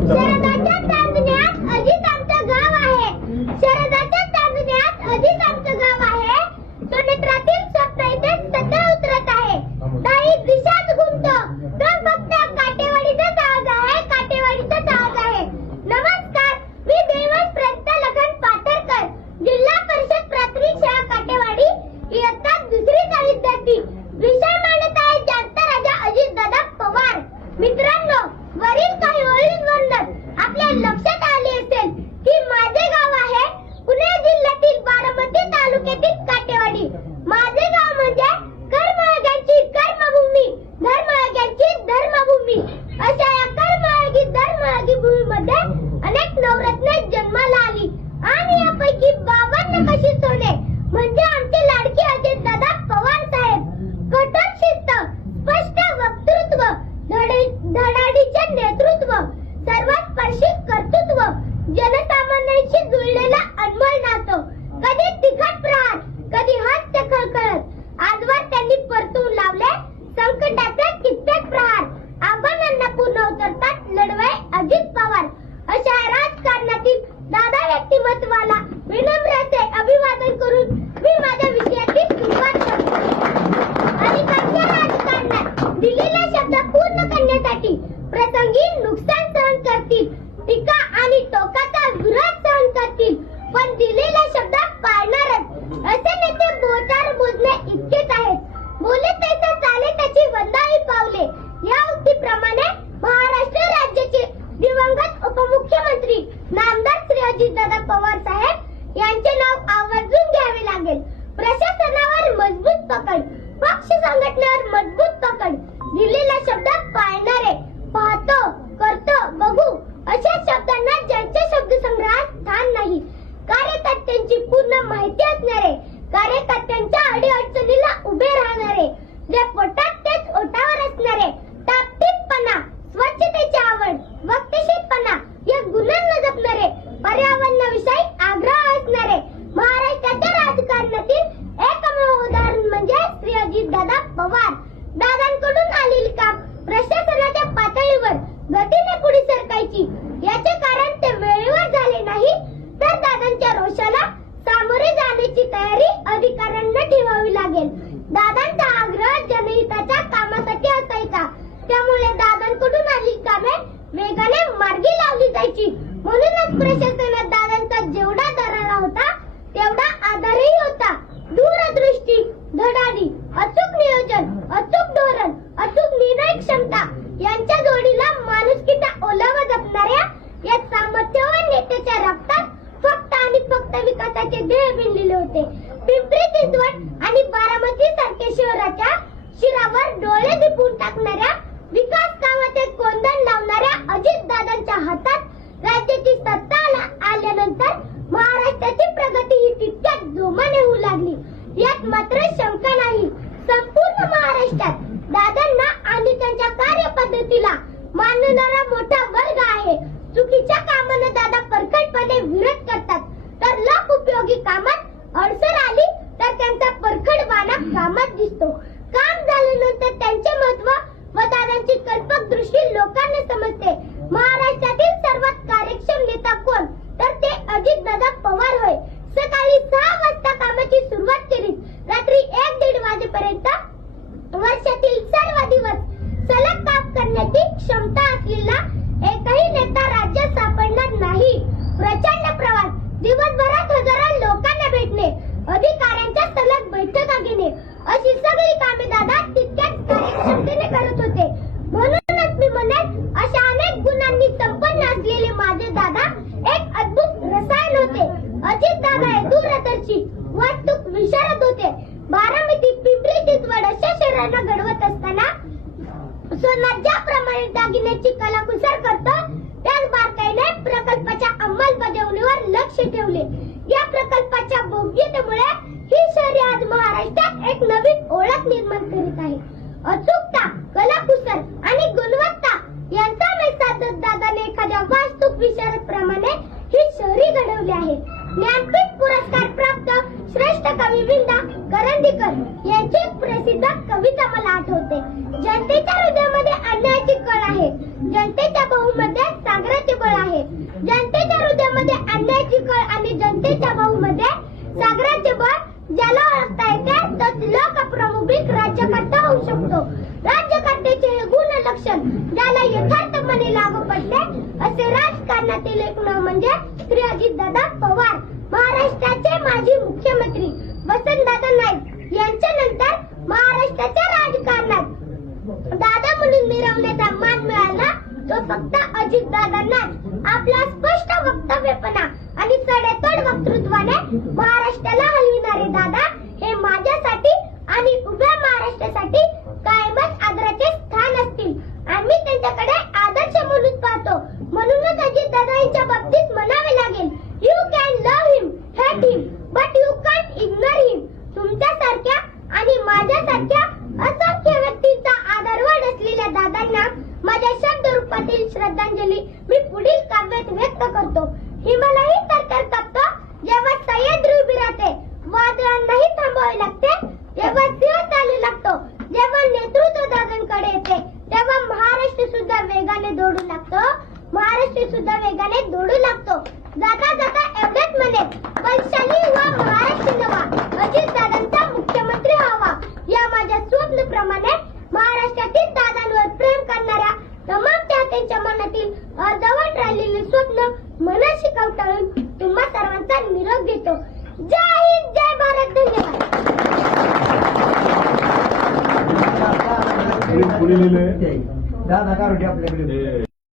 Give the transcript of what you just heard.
शरदाच्या चांदण्यात अजित आमचं गाव आहे. शरदाच्या चांदण्यात अजित आमचं गाव आहे. सोनेत्रातील स्वप्न इथे सध्या उतरत आहे. काही दिशाच घुमतो तो फक्त काटेवाडीचाच आवाज आहे. काटेवाडीचाच आवाज आहे. नमस्कार, मी देवस प्रंत लखन पाथरकर, जिल्हा परिषद प्राथमिक शाळा काटेवाडी, इयत्ता दुसरीचा विद्यार्थी. विषय मांडत आहे जास्त राजा अजितदादा पवार. मित्रांनो, वरील काही ओळींवरून आपल्या लक्षात आले असेल की माझे गाव आहे पुणे जिल्ह्यातील बारामती तालुक्यातील काटेवाडी. माझे गाव म्हणजे कर्मयोग्यांची कर्मभूमी, धर्मयोग्यांची धर्मभूमी. अशा या कर्मयोगी धर्मयोगी भूमीमध्ये अनेक नवरत्ने जन्माला आली आणि यापैकी बाबांना कशी सोने म्हणजे आमचे लाडके अजितदादा पवार साहेब. कठोर शिस्त, स्पष्ट वक्तृत्व, धडाडीचे नेतृत्व, सर्वस्पर्शी कर्तृत्व, जनसामान्यांशी जुळलेला अनमोल नातो. कधी तिखट प्रहार, कधी हास्य खळखळत. आजवर त्यांनी परतून लावले संकटाचे कित्येक प्रहार. आव्हानांना पूर्ण उतरतात लढवय अजित पवार. अशा राजकारणातील दादा व्यक्तिमत्वाला विनम्रते अभिवादन करून मी माझ्या विषयाची सुरुवात करतो. आणि त्यांच्या राजकारणात दिलेला शब्द पूर्ण करण्यासाठी प्रसंगी नुकसान सहन करतील, टीका आणि टोकाचा विरोध सहन करतील, पण दिलेला शब्द पाळणारच. असे नेते बोटावर मोजणे इतकेच आहेत. बोले तैसा चाले त्याची वंदाळी पावले. या उक्तीप्रमाणे महाराष्ट्र राज्याचे दिवंगत उपमुख्यमंत्री नामदार श्री अजितदादा पवार साहेब यांचे नाव आवर्जून घ्यावे लागेल. प्रशासनावर मजबूत पकड, पक्ष संघटनेवर मजबूत पकड, दिलेला शब्द पाळणारे, पाहतो, करतो, बघू अशा शब्दांना ज्यांच्या शब्दसंग्रहात स्थान नाही. कार्यकर्त्यांची पूर्ण माहिती असणारे, कार्यकर्त्यांच्या अडीअडचणीला उभे राहणारे, जे पोटात तेच ओठावर असणारे, टापटीपणा, स्वच्छतेची आवड, वक्तशीरपणा या गुणांना जपणारे, पर्यावरणाविषयी आग्रह असणारे. महाराष्ट्राच्या राजकारणातील एकमेव उदाहरण म्हणजे श्री अजितदादा पवार. दादांकडून आलेली काम प्रशासनाच्या पातळीवर गतीने पुढे सरकायची. याचे कारण ते वेळेवर झाले नाही, तर दादांच्या रोषाला सामोरे जाण्याची तयारी अधिकाऱ्यांना ठेवावी लागेल. दादांचा आग्रह जनहिताच्या कामासाठी असायचा, त्यामुळे दादांकडून आलेली कामे वेगाने मार्गी लावली जायची. म्हणूनच प्रशासनात दादांचा जेवढा दरारा होता तेवढा आधारही होता. दूरदृष्टी, धडाडी, अचूक नियोजन, अचूक धोरण, अचूक निर्णय क्षमता यांच्या जोडीला माणुसकीचा ओलावा जपणाऱ्या या सामर्थ्यवान नेत्याच्या रक्तात फक्त आणि फक्त विकासाचे ध्येय भिनलेले होते. पिंपरी चिंचवड आणि बारामती सारख्या शहराच्या शिरावर डोळे दिपवून टाकणाऱ्या, विकास कामाचे कोंदण लावणाऱ्या अजितदादांच्या हातात राज्याची सत्ता आल्यानंतर महाराष्ट्राची प्रगती ही तितक्याच जोमाने होऊ लागली. यात मात्र शंका नाही. संपूर्ण महाराष्ट्रात दादांना आणि त्यांच्या कार्यपद्धतीला मानणारा मोठा वर्ग आहे. चुकीच्या कामांना दादा परखडपणे विरोध करतात, तर लोक उपयोगी कामात अडचण आली तर त्यांचा परखडपणा कामात दिसतो. काम झाल्यानंतर त्यांचे महत्व व दादांची कल्पक दृष्टी लोकांना समजते. महाराष्ट्रातील सर्वात कार्यक्षम नेता कोण, तर ते अजितदादा पवार होय. सकाळी 6 वाजता कामाची सुरुवात केली, रात्री 1-1:30 वाजेपर्यंत वर्षातील सर्व दिवस सलग काम करण्याची क्षमता असलेला एकही नेता राज्यात सापडणार नाही. प्रचंड प्रवास, दिवसभरात हजारो लोकांना भेटणे, अधिकाऱ्यांच्या सलग बैठका घेणे अशी सगळी कामे दादा तितक्याच कार्यक्षमतेने करत होते. म्हणूनच मी म्हणेन, अशा अनेक गुणांनी संपन्न असलेले माझे दादा एक अद्भुत रसायन होते. अजितदादा हे दूरदर्शी, वास्तूक विशारद होते. बारामती, पिंपरी चिंचवड अशा शहरांना घडवत असताना सोना ज्याप्रमाणे दागिन्याची कलाकुसर करतो, त्याच बारकाईने प्रकल्पाच्या अंमलबजावणीवर लक्ष ठेवले. या प्रकल्पाच्या भव्यतेमुळे ही शहरे आज महाराष्ट्रात एक नवीन ओळख निर्माण करीत आहे. अचूकता, कलाकुसर आणि गुणवत्ता यांचा मेळ साधत दादाने एखाद्या वास्तूक विशारद प्रमाणे ही शहरे घडवली आहेत. ज्ञानपीठ पुरस्कार प्राप्त श्रेष्ठ कवी विंदा करंदीकर यांची प्रसिद्ध कविता मला आठवते. जनतेच्या हृदयामध्ये अन्यायाची कळ आहे, जनतेच्या बहुमध्यात सागराचे आहे. जनतेच्या हृदयामध्ये अन्यायाची कळ आणि जनतेच्या भाऊमध्ये सागराचे बळ ज्याला ओळखता येते तोच लोकप्रमुख राज्यकर्ता होऊ शकतो. राज्यकर्त्याचे हे गुण लक्षण ज्याला यथार्थपणे लागू पडले असे राजकारणातील एक नाव म्हणजे श्री अजितदादा पवार. महाराष्ट्राचे माजी मुख्यमंत्री वसंतदादा नाईक यांच्यानंतर महाराष्ट्राच्या राजकारणात दादा म्हणून मिरवण्याचा मान मिळाला तो फक्त अजितदादांनाच. आपला स्पष्ट वक्तव्यपणा आणि सडेतोड वक्तृत्वाने महाराष्ट्राला हलविणारे दादा हे माझ्यासाठी आणि उभ्या महाराष्ट्रासाठी कायमच आदराचे स्थान असतील. आम्ही त्यांच्याकडे आदर्श म्हणून पाहतो. म्हणूनच अजितदादा यांच्या बाबतीत म्हणावे लागेल, you can love him, hate him, but you can't ignore him. तुमच्यासारख्या आणि माझ्यासारख्या असंख्य व्यक्तींचा आदरवड असलेल्या दादांना माझ्या शब्द रूपातील श्रद्धांजली मी पुढील काव्यात व्यक्त करतो. हिमालयही तरतर कापतो जेव्हा सह्याद्री उभी राहते. वादळांनाही थांबावे लागते तेव्हा सिंह चालू लागतो. जेव्हा नेतृत्व दादांकडे येते तेव्हा महाराष्ट्र सुद्धा वेगाने दौडू लागतो. महाराष्ट्र सुद्धा वेगाने दौडू लागतो. जाता जाता एवढेच म्हणेन, बलशाली व महाराष्ट्र नवा अजितदादांचा मुख्यमंत्री व्हावा. या माझ्या स्वप्नप्रमाणे महाराष्ट्रातील दादांवर प्रेम करणाऱ्या तमाम चाहत्यांच्या मनातील अर्धवट राहिलेले स्वप्न मनाशी कवटाळून तुम्हा सर्वांचा निरोप देतो. जय हिंद, जय भारत, धन्यवाद. पुढे लिहिलंय दादा गारुडे आपल्याकडे.